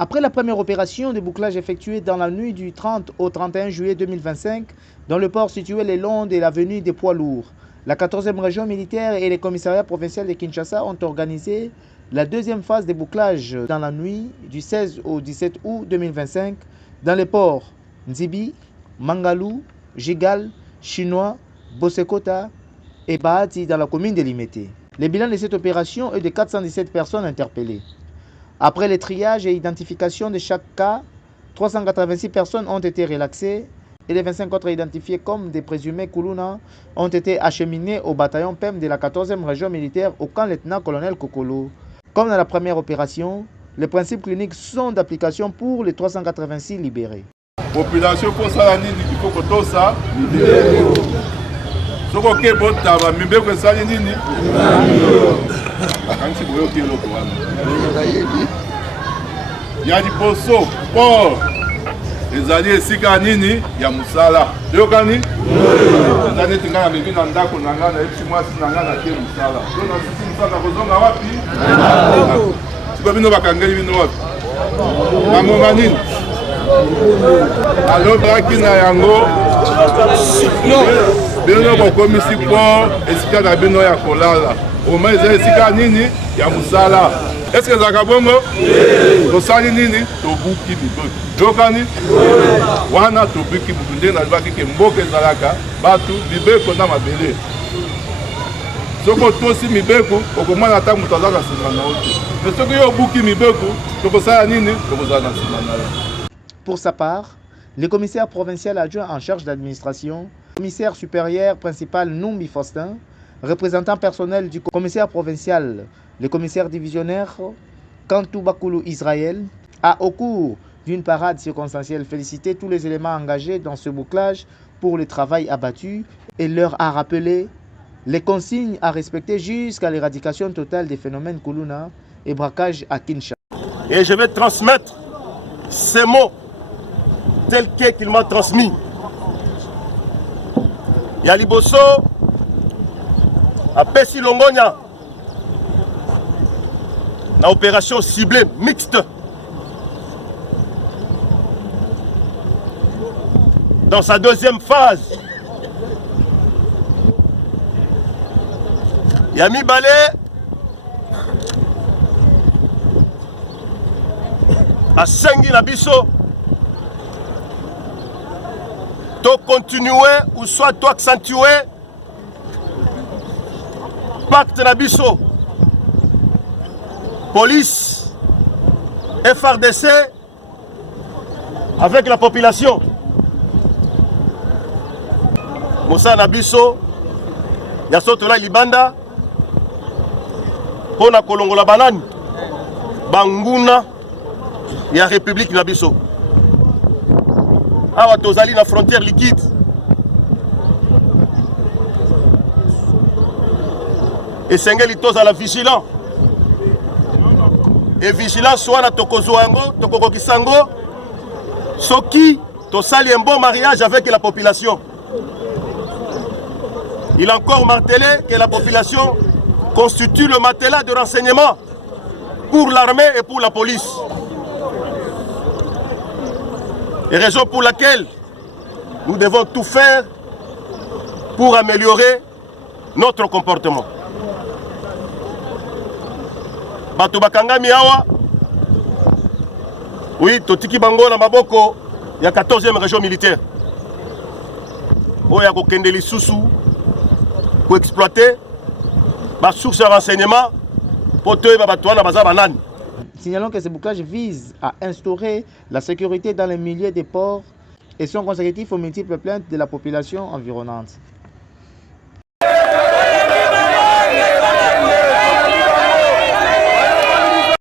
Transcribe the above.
Après la première opération de bouclage effectuée dans la nuit du 30 au 31 juillet 2025 dans le port situé le long de l'avenue des Poids Lourds, la 14e région militaire et les commissariats provinciaux de Kinshasa ont organisé la deuxième phase de bouclage dans la nuit du 16 au 17 août 2025 dans les ports Nzibi, Mangalou, Jigal, Chinois, Bosekota et Bahati dans la commune de Limete. Le bilan de cette opération est de 417 personnes interpellées. Après le triage et identification de chaque cas, 386 personnes ont été relaxées et les 25 autres identifiés comme des présumés Kuluna ont été acheminés au bataillon PEM de la 14e région militaire au camp lieutenant-colonel Kokolo. Comme dans la première opération, les principes cliniques sont d'application pour les 386 libérés. Population pour ça, il faut que tout ça libéré. Ce qu'on est bon, mais bien que ça, il y a du poisson, port, les alliés ici, il y a Moussala. Tu vois, les alliés qui ont vécu dans le Dako, moi, si Nangana, qui est Moussala. Tu peux venir à Kangali, Mamomanine. Alors, Braki Nayango, Bino Komisi Port, Esika na Bino ya Kolala. Au moins, Esika Nini, ya Moussala. Est-ce que Zakabongo? Tosali Nini, Tobuki Bibo. Jokani? Wana Tobuki Bibo, na Baki Mboke Zalaka, Batu, Bibeko na Mabele. Soko Tosi Mibeko, Okomana Tamu Tazaka Simana Oti. Mais ce que yo Buki Mibeko, Tokosala Nini, Tokozana Simana. Pour sa part, le commissaire provincial adjoint en charge d'administration, commissaire supérieur principal Numbi Faustin, représentant personnel du commissaire provincial, le commissaire divisionnaire Kantou Bakoulou Israël, a au cours d'une parade circonstancielle félicité tous les éléments engagés dans ce bouclage pour le travail abattu et leur a rappelé les consignes à respecter jusqu'à l'éradication totale des phénomènes Kuluna et braquage à Kinshasa. Et je vais transmettre ces mots tels qu'il m'a transmis. Yaliboso a Pessi Longonia na opération ciblée mixte dans sa deuxième phase. Yami Balé a Sengi Nabiso. To continuer ou soit to accentuer pacte Nabiso, police, FRDC avec la population. Moussa Nabiso, Yasotola Libanda, Pona Kolongola Banane, Banguna, ya République Nabiso. Awa tozali na frontière liquide. Et sengeli toza la vigilant. Et vigilant soit na tokozwango, tokokokisango, soki tosali un bon mariage avec la population. Il a encore martelé que la population constitue le matelas de renseignement pour l'armée et pour la police. Et raison pour laquelle nous devons tout faire pour améliorer notre comportement. Bato bakangami awa, oui, totiki bango na maboko ya 14e région militaire. Oya ko kendeli susu pour exploiter ma source de renseignement pour te bato na baza banani. Signalons que ce bouclage vise à instaurer la sécurité dans les milieux des ports et sont consécutifs aux multiples plaintes de la population environnante.